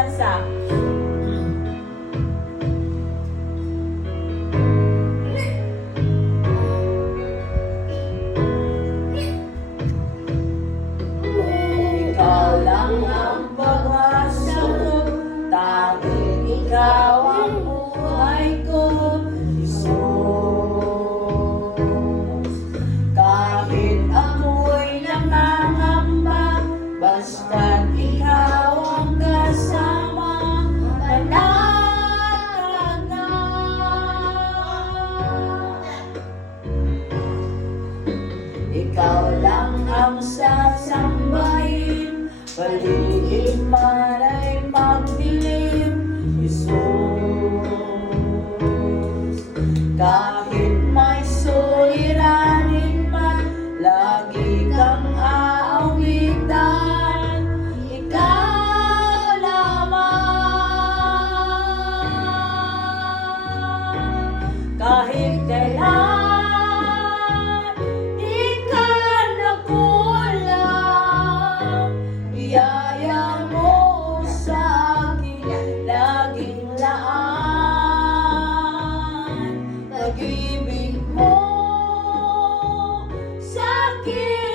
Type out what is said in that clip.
Sansa. Ikaw lang ang pag-asa, tanging ikaw ang buhay ko, Jesus. Kahit ako'y nangangamba, basta't ikaw ang kasama, panatag na. Ikaw lang ang sasambahin, paligid man ay magdilim, Jesus. Kahit may suliranin man, lagi kang aawitan, ikaw lamang. Kahit kailan di ka nakulang, biyaya mo sa akin laging laan, pag-ibig mo sa akin